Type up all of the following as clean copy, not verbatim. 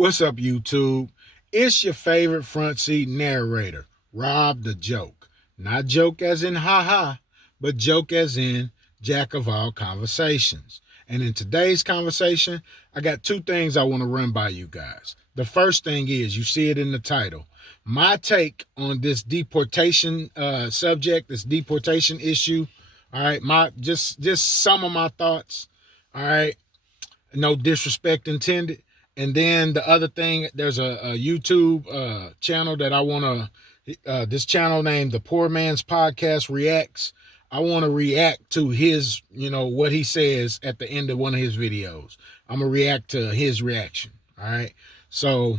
What's up, YouTube? It's your favorite front seat narrator, Rob the Joke. Not joke as in haha, but joke as in jack of all conversations. And in today's conversation, I got two things I want to run by you guys. The first thing is, you see it in the title, my take on this deportation subject, this deportation issue. All right, my just some of my thoughts. All right, no disrespect intended. And then the other thing, there's a YouTube channel that I want to, this channel named The Poor Man's Podcast Reacts. I want to react to his, what he says at the end of one of his videos. I'm going to react to his reaction. All right. So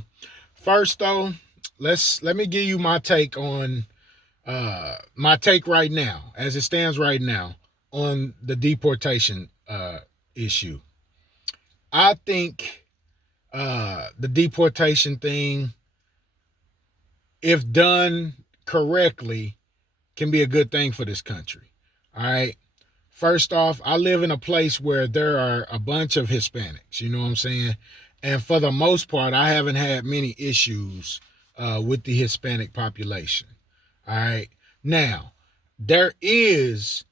first though, let me give you my take on, my take right now, as it stands right now on the deportation issue. I think the deportation thing, if done correctly, can be a good thing for this country. All right. First off, I live in a place where there are a bunch of Hispanics, you know what I'm saying? And for the most part, I haven't had many issues with the Hispanic population. All right. Now, there is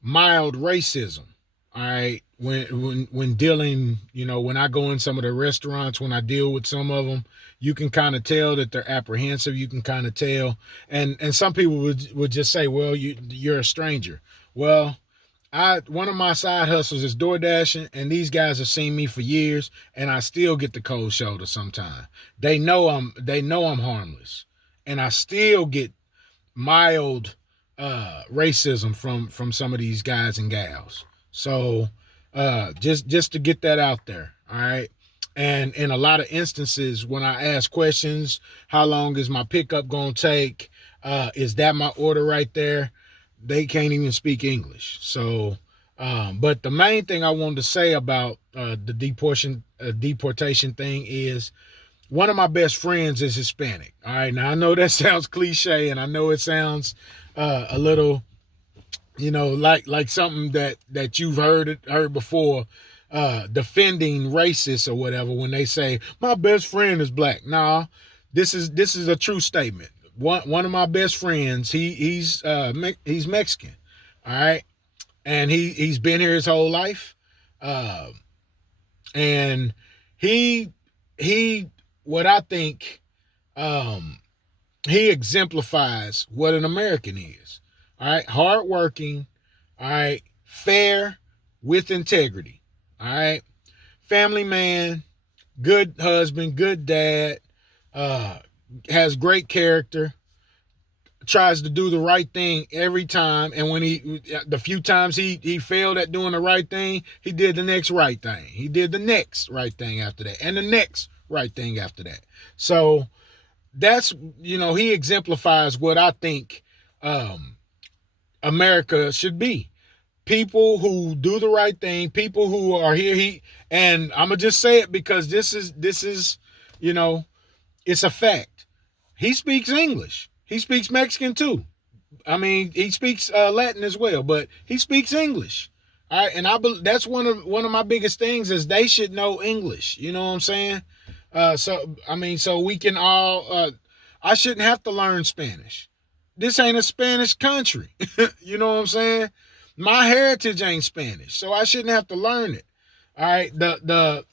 mild racism. All right. When dealing, when I go in some of the restaurants, when I deal with some of them, you can kind of tell that they're apprehensive. You can kind of tell. And some people would just say, well, you're a stranger. Well, one of my side hustles is door dashing, and these guys have seen me for years, and I still get the cold shoulder sometimes. They know I'm harmless, and I still get mild racism from some of these guys and gals. So just to get that out there. All right. And in a lot of instances, when I ask questions, how long is my pickup gonna take? Is that my order right there? They can't even speak English. So but the main thing I wanted to say about the deportation thing is, one of my best friends is Hispanic. All right. Now I know that sounds cliche, and I know it sounds a little, like something that you've heard before, defending racists or whatever, when they say my best friend is black. Nah, this is a true statement. One of my best friends, he's Mexican. All right. And he's been here his whole life. Uh, and he he what I think, um he exemplifies what an American is. All right, hardworking, all right, fair, with integrity. All right, family man, good husband, good dad, uh has great character, tries to do the right thing every time. And when the few times he failed at doing the right thing, he did the next right thing. He did the next right thing after that, and the next right thing after that. So that's, he exemplifies what I think um America should be. People who do the right thing, people who are here. And I'm gonna just say it because this is, you know, it's a fact. He speaks English. He speaks Mexican too. I mean, he speaks Latin as well, but he speaks English. All right, and that's one of my biggest things is they should know English. You know what I'm saying? So I mean, so we can all. I shouldn't have to learn Spanish. This ain't a Spanish country. You know what I'm saying? My heritage ain't Spanish, so I shouldn't have to learn it. All right, the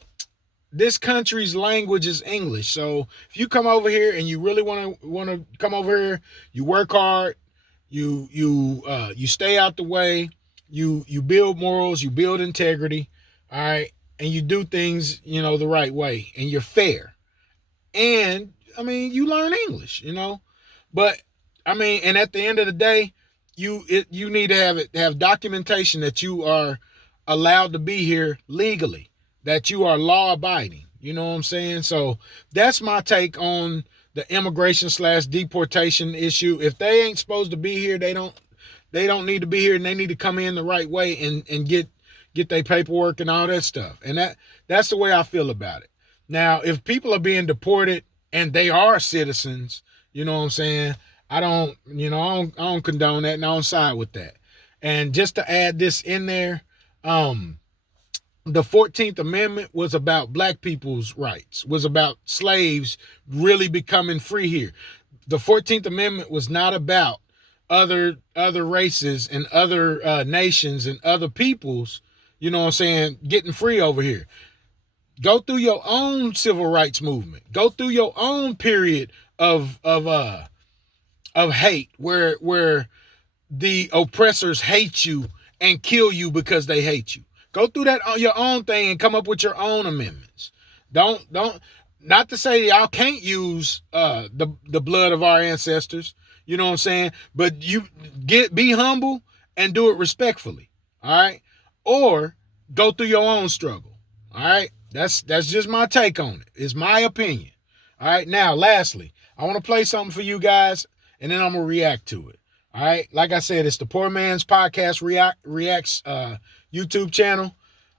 this country's language is English. So if you come over here and you really want to come over here, you work hard, you stay out the way, you build morals, you build integrity, all right, and you do things, the right way, and you're fair. And I mean, you learn English. But I mean, and at the end of the day, you need to have documentation that you are allowed to be here legally, that you are law abiding. You know what I'm saying? So that's my take on the immigration slash deportation issue. If they ain't supposed to be here, they don't need to be here, and they need to come in the right way and get their paperwork and all that stuff. And that's the way I feel about it. Now, if people are being deported and they are citizens, you know what I'm saying? I don't condone that, and I don't side with that. And just to add this in there, um, The 14th Amendment was about black people's rights, was about slaves really becoming free here. The 14th Amendment was not about other races and other nations and other peoples, you know what I'm saying, getting free over here. Go through your own civil rights movement. Go through your own period of hate where the oppressors hate you and kill you because they hate you. Go through that on your own thing and come up with your own amendments. Don't not to say y'all can't use the blood of our ancestors, you know what I'm saying? But you be humble and do it respectfully. All right? Or go through your own struggle. All right? That's just my take on it. It's my opinion. All right? Now, lastly, I want to play something for you guys and then I'm going to react to it. All right, like I said, it's the Poor Man's Podcast Reacts YouTube channel.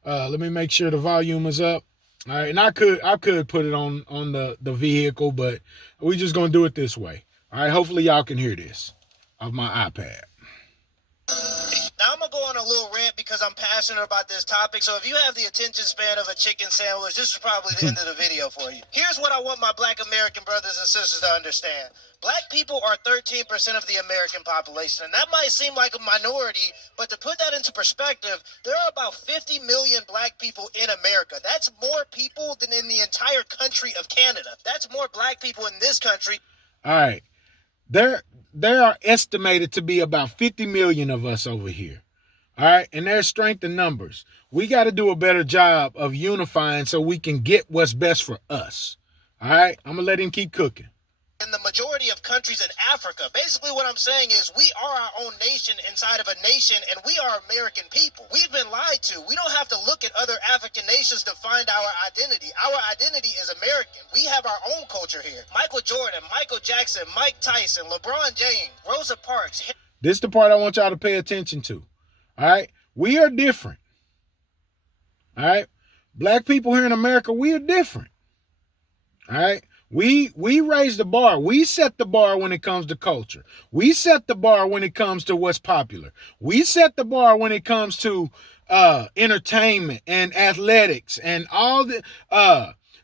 Let me make sure the volume is up. All right, and I could put it on the vehicle, but we just gonna do it this way. All right, hopefully y'all can hear this off my iPad. Now I'm gonna go on a little rant because I'm passionate about this topic. So if you have the attention span of a chicken sandwich, this is probably the end of the video for you. Here's what I want my Black American brothers and sisters to understand. Black people are 13% of the American population, and that might seem like a minority, but to put that into perspective, there are about 50 million black people in America. That's more people than in the entire country of Canada. That's more black people in this country. All right, there are estimated to be about 50 million of us over here. All right, and there's strength in numbers. We got to do a better job of unifying so we can get what's best for us. All right, I'm gonna let him keep cooking. In the majority of countries in Africa. Basically what I'm saying is we are our own nation inside of a nation, and we are American people. We've been lied to. We don't have to look at other African nations to find our identity. Our identity is American. We have our own culture here. Michael Jordan, Michael Jackson, Mike Tyson, LeBron James, Rosa Parks. This is the part I want y'all to pay attention to. All right, we are different. All right, black people here in America, we are different. All right, we raise the bar. We set the bar when it comes to culture. We set the bar when it comes to what's popular. We set the bar when it comes to entertainment and athletics and all the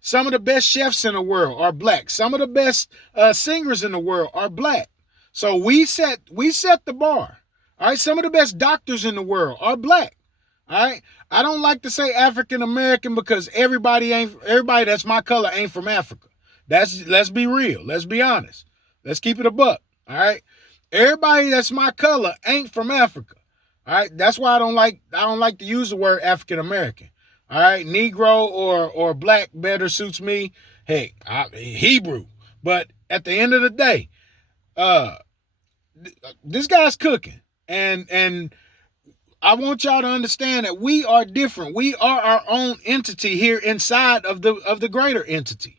some of the best chefs in the world are black. Some of the best singers in the world are black. So we set the bar. All right, some of the best doctors in the world are black. All right, I don't like to say African American because everybody that's my color ain't from Africa. Let's be real. Let's be honest. Let's keep it a buck. All right, everybody that's my color ain't from Africa. All right, that's why I don't like to use the word African American. All right, Negro or black better suits me. Hey, Hebrew. But at the end of the day, this guy's cooking, and I want y'all to understand that we are different. We are our own entity here inside of the greater entity.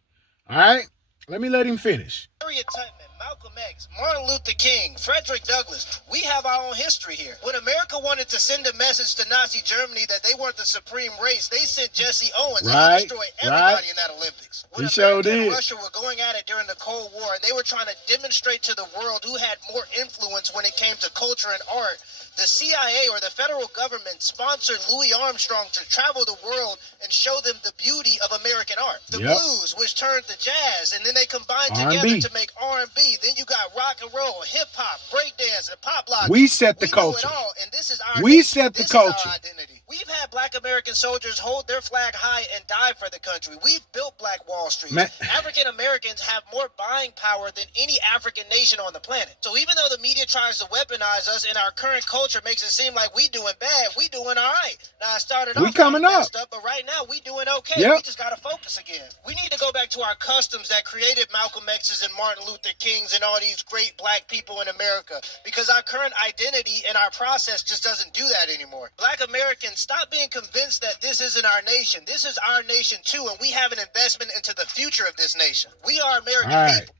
All right? Let him finish. Harriet Tubman, Malcolm X, Martin Luther King, Frederick Douglass. We have our own history here. When America wanted to send a message to Nazi Germany that they weren't the supreme race, they sent Jesse Owens and he destroyed everybody in that Olympics. When America and Russia were going at it during the Cold War, and they were trying to demonstrate to the world who had more influence when it came to culture and art, the CIA or the federal government sponsored Louis Armstrong to travel the world and show them the beauty of American art. The blues, which turned to jazz, and then they combined together to make R&B. Then you got rock and roll, hip hop, breakdance, and pop lock. We set the culture. Know it all, and this is our we set the culture. Is our identity. We've had black American soldiers hold their flag high and die for the country. We've built Black Wall Street. African Americans have more buying power than any African nation on the planet. So even though the media tries to weaponize us in our current culture, makes it seem like we doing bad, we doing all right. Now I started off coming up, but right now we doing okay. We just gotta focus again. We need to go back to our customs that created Malcolm X's and Martin Luther King's and all these great black people in America, because our current identity and our process just doesn't do that anymore. Black Americans, stop being convinced that this isn't our nation. This is our nation too, and we have an investment into the future of this nation. We are American people.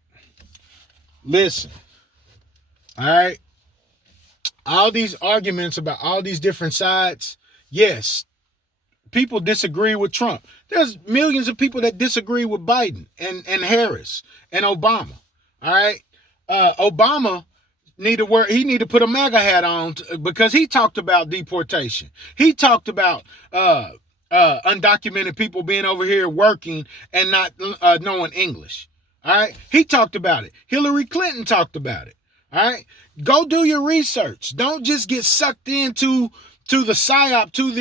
Listen. All right. All these arguments about all these different sides, yes, people disagree with Trump. There's millions of people that disagree with Biden and Harris and Obama. All right. Obama need to put a MAGA hat on because he talked about deportation. He talked about undocumented people being over here working and not knowing English. All right. He talked about it. Hillary Clinton talked about it. All right. Go do your research. Don't just get sucked into the psyop, to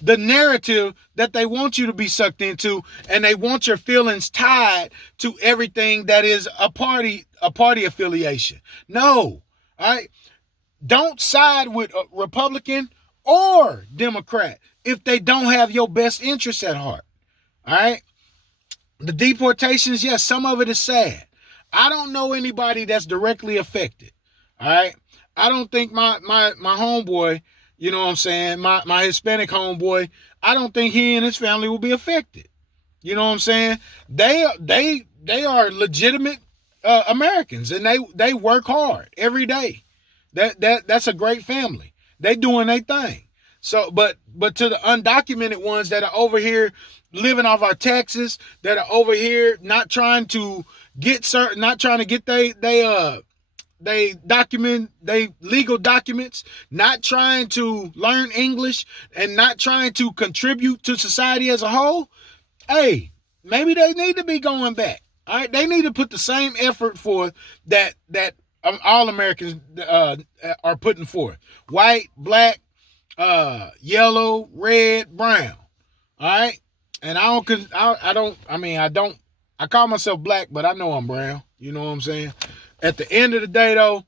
the narrative that they want you to be sucked into, and they want your feelings tied to everything that is a party affiliation. No. All right. Don't side with a Republican or Democrat if they don't have your best interests at heart. All right. The deportations, yes, some of it is sad. I don't know anybody that's directly affected. All right. I don't think my homeboy, you know what I'm saying, my Hispanic homeboy, I don't think he and his family will be affected. You know what I'm saying? They are legitimate Americans, and they work hard every day. That's a great family. They doing their thing. So, but to the undocumented ones that are over here living off our taxes, that are over here not trying to get certain, not trying to get they document, they legal documents, not trying to learn English, and not trying to contribute to society as a whole. Hey, maybe they need to be going back. All right, they need to put the same effort forth that all Americans are putting forth. White, black, yellow, red, brown. All right, and I call myself black, but I know I'm brown. You know what I'm saying? At the end of the day, though,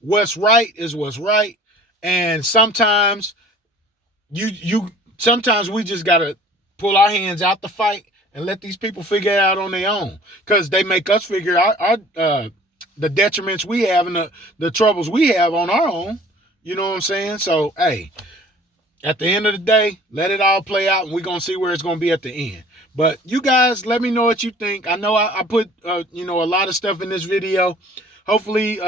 what's right is what's right, and sometimes sometimes we just gotta pull our hands out the fight and let these people figure it out on their own, because they make us figure out the detriments we have and the troubles we have on our own. You know what I'm saying? So, hey, at the end of the day, let it all play out, and we're going to see where it's going to be at the end. But you guys, let me know what you think. I know I put, a lot of stuff in this video. Hopefully,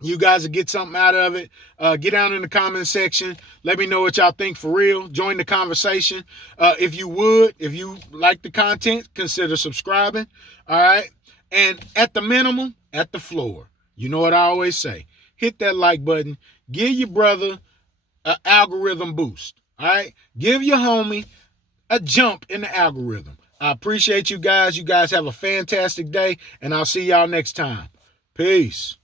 you guys will get something out of it. Get down in the comment section. Let me know what y'all think for real. Join the conversation. If you like the content, consider subscribing. All right. And at the minimum, at the floor, you know what I always say. Hit that like button. Give your brother an algorithm boost. All right. Give your homie a jump in the algorithm. I appreciate you guys. You guys have a fantastic day, and I'll see y'all next time. Peace.